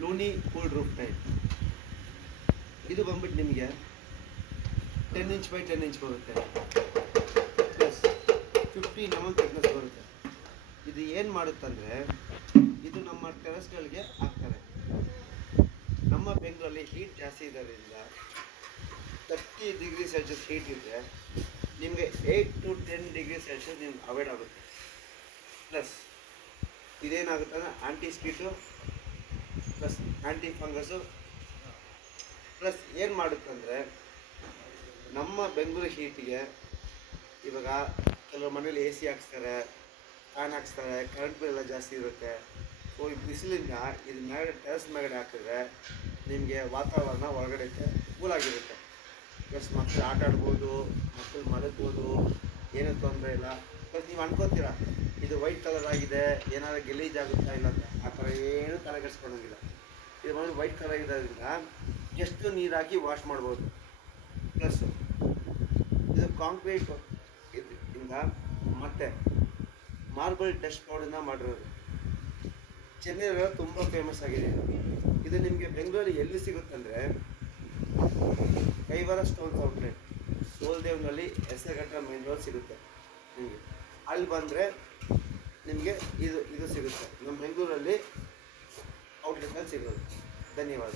Luni full roof type. ಇದು ಬಂದ್ಬಿಟ್ಟು ನಿಮಗೆ 10 ಇಂಚ್ ಬೈ 10 ಇಂಚ್ ಬರುತ್ತೆ, ಪ್ಲಸ್ 50 mm ಥಿಕ್ನೆಸ್ ಬರುತ್ತೆ. ಇದು ಏನು ಮಾಡುತ್ತಂದರೆ, ಇದು ನಮ್ಮ ಟೆರೆಸ್ಗಳಿಗೆ ಹಾಕ್ತಾರೆ. ನಮ್ಮ ಬೆಂಗಳೂರಲ್ಲಿ ಹೀಟ್ ಜಾಸ್ತಿ ಇರೋದ್ರಿಂದ 30 ಡಿಗ್ರಿ ಸೆಲ್ಸಿಯಸ್ ಹೀಟ್ ಇದ್ದರೆ ನಿಮಗೆ 8 to 10 ಡಿಗ್ರಿ ಸೆಲ್ಸಿಯಸ್ ನಿಮ್ಗೆ ಅವಾಯ್ಡ್ ಆಗುತ್ತೆ. ಪ್ಲಸ್ ಇದೇನಾಗುತ್ತೆ ಅಂದರೆ ಆಂಟಿ ಸ್ಕೀಟು ಪ್ಲಸ್ ಆಂಟಿ ಫಂಗಸ್ಸು, ಪ್ಲಸ್ ಏನು ಮಾಡುತ್ತಂದರೆ ನಮ್ಮ ಬೆಂಗಳೂರು ಹೀಟಿಗೆ ಇವಾಗ ಕೆಲವು ಮನೇಲಿ AC ಹಾಕ್ಸ್ತಾರೆ, ಫ್ಯಾನ್ ಹಾಕ್ಸ್ತಾರೆ, ಕರೆಂಟ್ ಬಿಲ್ ಎಲ್ಲ ಜಾಸ್ತಿ ಇರುತ್ತೆ. ಸೊ ಈ ಬಿಸಿಲಿಂದ ಇದು ಮೇಲೆ ಟೆರೆಸ್ ಮೇಲ್ಗಡೆ ಹಾಕಿದ್ರೆ ನಿಮಗೆ ವಾತಾವರಣ ಒಳಗಡೆಗೆ ಕೂಲಾಗಿರುತ್ತೆ. ಪ್ಲಸ್ ಮಕ್ಕಳು ಆಟ ಆಡ್ಬೋದು, ಮಕ್ಕಳು ಮಲಗ್ಬೋದು, ಏನೂ ತೊಂದರೆ ಇಲ್ಲ. ಪ್ಲಸ್ ನೀವು ಅನ್ಕೋತೀರಾ ಇದು ವೈಟ್ ಕಲರ್ ಆಗಿದೆ ಏನಾದರೂ ಗಲೀಜಾಗುತ್ತಾ ಇಲ್ಲ ಅಂತ. ಆ ಥರ ಏನೂ ತಲೆಗೆಡಿಸ್ಕೊಳಂಗಿಲ್ಲ. ಇದು ಬಂದು ವೈಟ್ ಕಲರ್ ಇರೋದ್ರಿಂದ ಎಷ್ಟು ನೀರು ಹಾಕಿ ವಾಶ್ ಮಾಡ್ಬೋದು. ಪ್ಲಸ್ ಇದು ಕಾಂಕ್ರೀಟ್ ಇಂದ ಮತ್ತು ಮಾರ್ಬಲ್ ಡಸ್ಟ್ ಪೌಡರ್ನ ಮಾಡಿರೋದು. ಚೆನ್ನೈಯಲ್ಲಿ ತುಂಬ ಫೇಮಸ್ ಆಗಿದೆ ಇದು. ನಿಮಗೆ ಬೆಂಗಳೂರಲ್ಲಿ ಎಲ್ಲಿ ಸಿಗುತ್ತಂದರೆ ಕೈವಾರ ಸ್ಟೋನ್ಸ್ ಔಟ್ಲೆಟ್, ಸೋಲ್ದೇವ್ನಲ್ಲಿ ಹೆಸರುಘಟ್ಟ ಮೇನ್ ರೋಡ್ ಸಿಗುತ್ತೆ ನಿಮಗೆ. ಅಲ್ಲಿ ಬಂದರೆ ನಿಮಗೆ ಇದು ಸಿಗುತ್ತೆ ನಮ್ಮ ಬೆಂಗಳೂರಲ್ಲಿ ಔಟ್ಲೆಟ್ನಲ್ಲಿ ಸಿಗೋದು. ಧನ್ಯವಾದ.